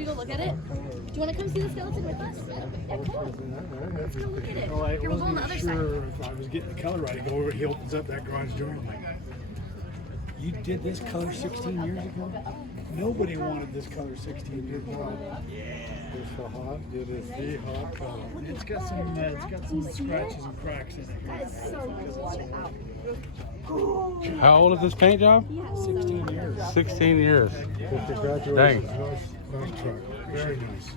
You go look at it? Do you want to come see the skeleton with us? Yeah, cool. Let's go look at it. Well, I Here, we'll go on the other wasn't side. sure if I was getting the color right. I go over, he opens up that garage door. I'm like, you did this color 16 years ago? Nobody wanted this color 16 years ago. It's so hot. It is the hot color. It's got some scratches and cracks in it. That is so cool. How old is this paint job? 16 years. 16 years. Congratulations. Dang. Nice truck. Very nice.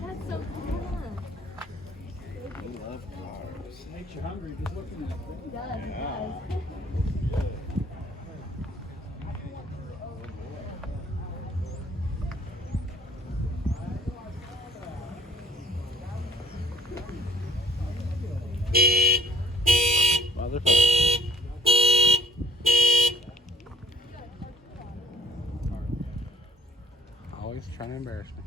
That's so cool. Makes you hungry just looking at it. It does, it does. Motherfucker. Always trying to embarrass me.